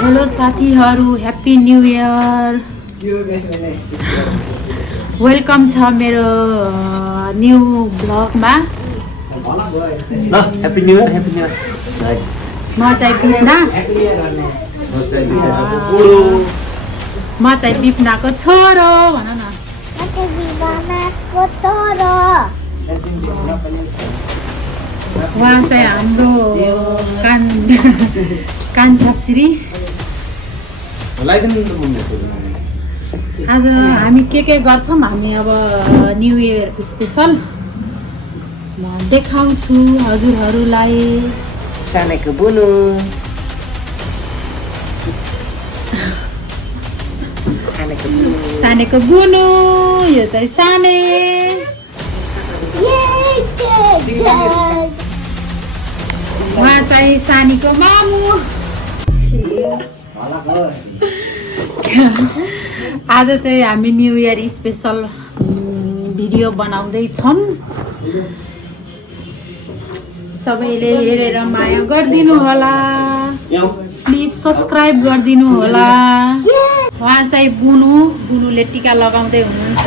Hello साथीहरू, happy new year. Welcome छ मेरो न्यू ब्लगमा। ह्याप्पी न्यू इयर म चाहिँ बिपनाको छोरो भन न। उहाँ चाहिँ हाम्रो कान्छाश्री। आज हामी के गर्छौँ, हामी अब न्यू इयर स्पेसल देखाउँछु हजुरहरूलाई। सानेको बुनु सानेको बुनु, यो चाहिँ साने। उहाँ चाहिँ सानीको मामु। आज चाहिँ हामी न्यू इयर स्पेसल भिडियो बनाउँदैछौँ। सबैले हेरेर माया गरिदिनु होला, प्लिज सब्सक्राइब गरिदिनु होला। उहाँ चाहिँ बुनुले टिका लगाउँदै हुनुहुन्छ।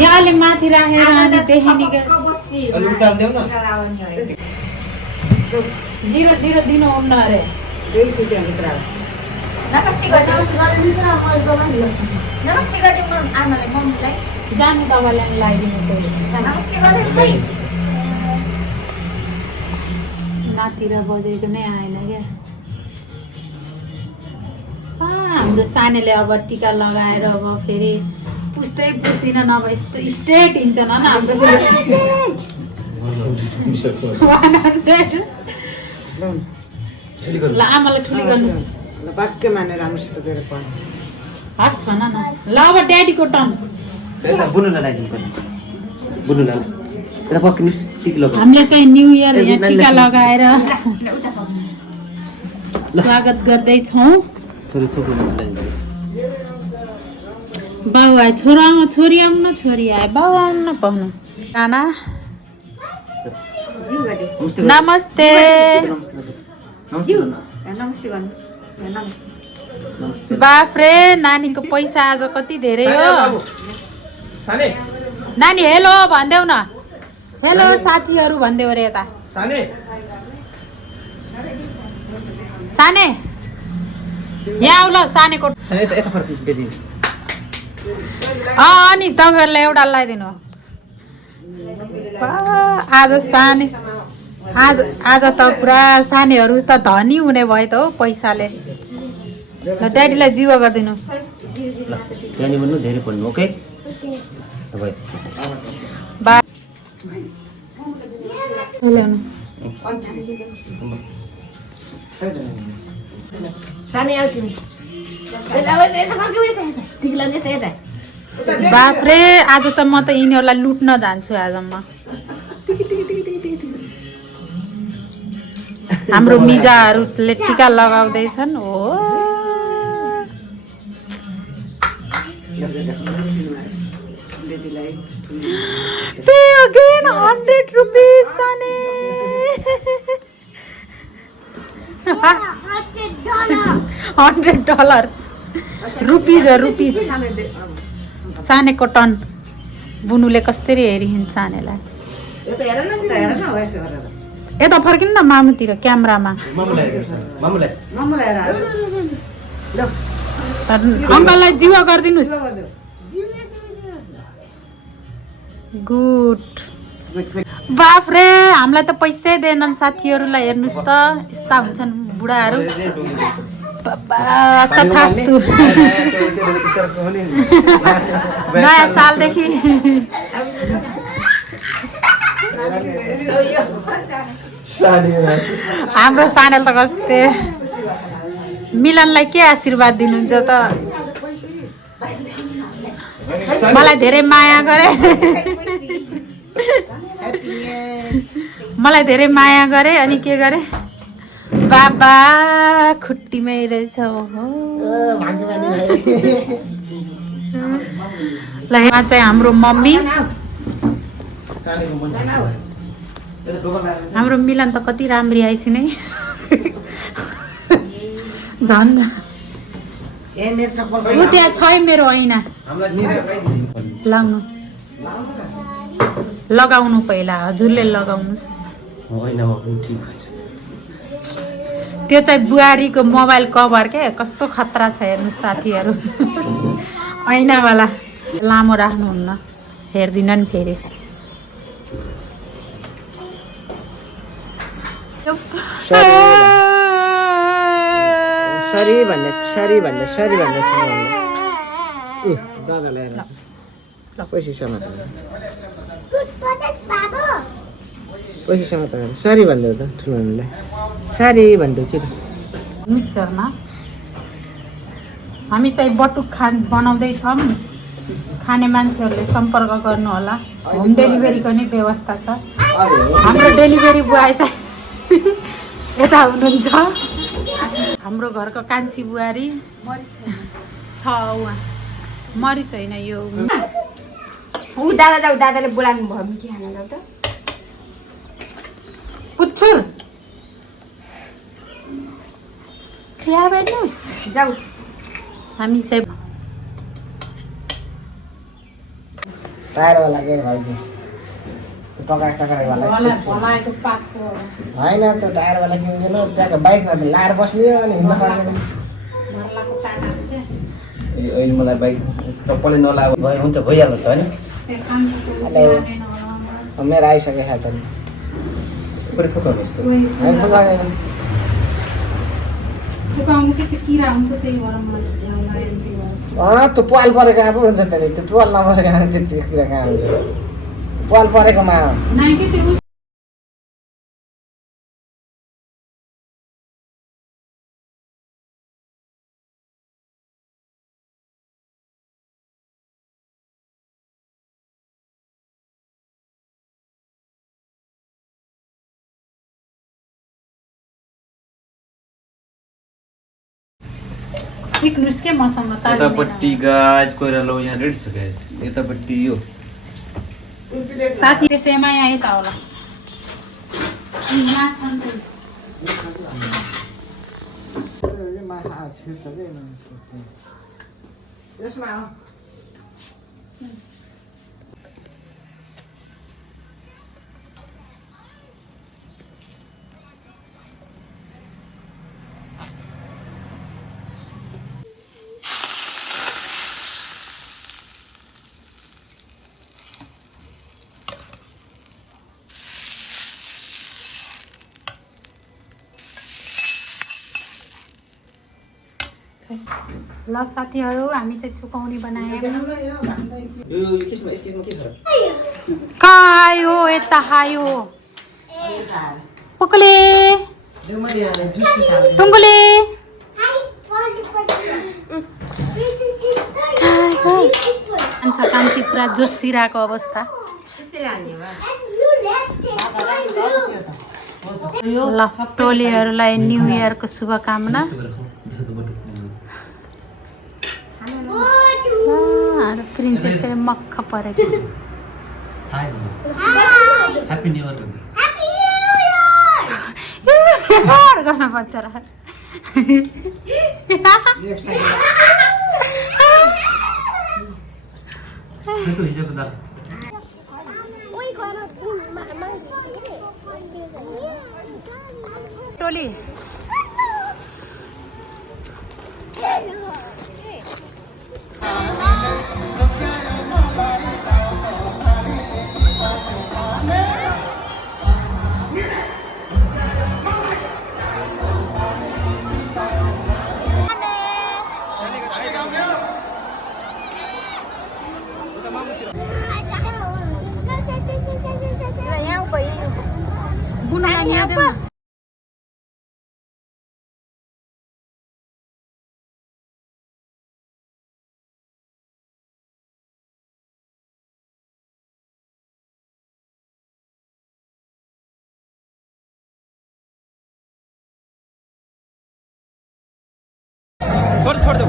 यहाँ अलि माथि राखेर अनि देखिने 0-0 दिनु हुन्न अरे। नमस्ते गर्नु आमालाई मम्मीलाई जानु तपाईँलाई लगाइदिनु पऱ्यो। नमस्ते गर्नु खै नातिर बजेको नै आएन क्या। हाम्रो सानेले अब टिका लगाएर अब फेरि पुस्दिन नभए यस्तो स्टेट हिँड्छ न हाम्रो 100। ल आमालाई ठुली गर्नुहोस्। वाक्य मानेर आउनुहोस् त तेरो पनि हस् भन न। ल अब ड्याडीको टर्न। बुनुलाई लगाइदिनु पर्ने। बुनुलाई यता पक्किनुहोस्, टिका लगाउनु। हामीले चाहिँ न्यू इयर यहाँ टिका लगाएर स्वागत गर्दैछौँ। बाउ आए, छोरी आउनु न, छोरी आए, बाउ आउनु न, पाउनु नाना। नमस्ते। नमस्ते गर्नुहोस्। बाफ रे, नानीको पैसा आज कति धेरै हो। नानी हेलो भनिदेऊ न। हेलो साथीहरू भनिदेऊ अरे यता। साने यहाँ आउ ल। सानेको अनि तपाईँहरूलाई एउटा लगाइदिनु। आज साने आज त पुरा सानेहरू त धनी हुने भयो त हो पैसाले। ल ड्याडीलाई जीवा गरिदिनु। धेरै पढ्नु। ओके बाफ्रे, आज त म त यिनीहरूलाई लुट्न जान्छु। आज म हाम्रो मिजाहरूले टिका लगाउँदैछन्। हो पे अगेन 100 रुपीस साने। $100 रुपीज सानेको टन। बुनुले कसरी हेरिन् सानेलाई। यता फर्किनु न मामुतिर क्यामेरामा। अङ्कललाई जीवा गरिदिनुहोस्। गुड। बाफ्रे, हामीलाई त पैसै दिएनन् साथीहरूलाई। हेर्नुहोस् त यस्ता हुन्छन् बुढाहरू। तथास्तु। नयाँ सालदेखि हाम्रो सानेल त कस्तै। मिलनलाई के आशीर्वाद दिनुहुन्छ त। मलाई धेरै माया गरे। मलाई धेरै माया गरे अनि के गरे। बाबा खुट्टीमै रहेछ। ल यहाँ चाहिँ हाम्रो मम्मी। हाम्रो मिलन त कति राम्री आइछि नै। झन् ए मेरो चप्पल ऊ त्यहाँ छ मेरो ऐना हामीलाई मेरो लगाइदिनु पर्ने लाउनु लगाउनु पहिला हजुरले लगाउनुहोस् होइन ठिक छ त्यो चाहिँ बुहारीको मोबाइल कभर के कस्तो खतरा छ हेर्नु साथीहरू ऐनावाला लामो राख्नुहुन्न हेर्दिनन् फेरि सरी भन्ने दादालाई पैसा समात सरी भन्दै त ठुलोलाई सरी भन्दै छु मिक्सचरमा हामी चाहिँ बटुक बनाउँदैछौँ खाने मान्छेहरूले सम्पर्क गर्नु होला होम डेलिभरीको नै व्यवस्था छ हाम्रो डेलिभरी बोय चाहिँ यता हुनुहुन्छ हाम्रो घरको कान्छी बुहारी छ उहाँ मरि छैन यो ऊ दादा जाऊ दादाले बोलाउनु भयो मिठी खाना जाऊ त पुच्छुर ख्याबेनुस् जाऊ हामी चाहिँ टायरवाला के भाइजी टकावाला होइन त्यो टायरवाला किनिदिनु त्यहाँको बाइकमा लाएर बस्ने अनि हिँड्न पर्ने ए अहिले मलाई बाइक चप्पलै नलाग भयो हुन्छ भइहाल्छ होइन हेलो मेरो आइसक्यो खात पुरै फुकाउनु यस्तो होइन फुकाएन त्यो पाल परेको आएको हुन्छ त्यहाँदेखि त्यो पाल नपरेको आएको त्यति किरा कहाँ हुन्छ पाल परेकोमा सिक्नुस् के मसँग यतापट्टि गाज कोइरालो यहाँ रेडी छ गाज यतापट्टि यो साथी त्यसैमा यहाँ यता होला ल साथीहरू हामी चाहिँ चुकौनी बनायौँ कहाँ आयो यता आयो पुकले टुङ्गुले कान्छी पुरा जोसिरहेको अवस्था ल टोलीहरूलाई न्यु इयरको शुभकामना प्रिन्सेस मक्ख परेको ह्यापी न्यू इयर गर्न पर्छ र टोली बुनुलाई ल्याइदेऊ न छोड़ दो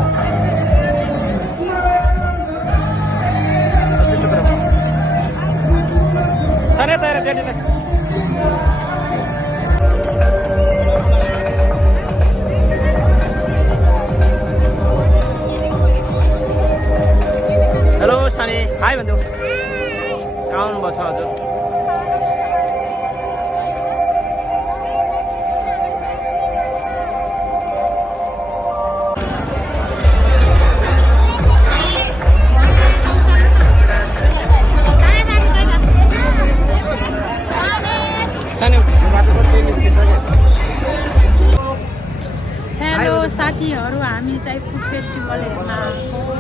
सारे तैयार रेडी आउनु भएको छ हजुर हेलो साथीहरू हामी चाहिँ फुड फेस्टिभल हेर्न आएको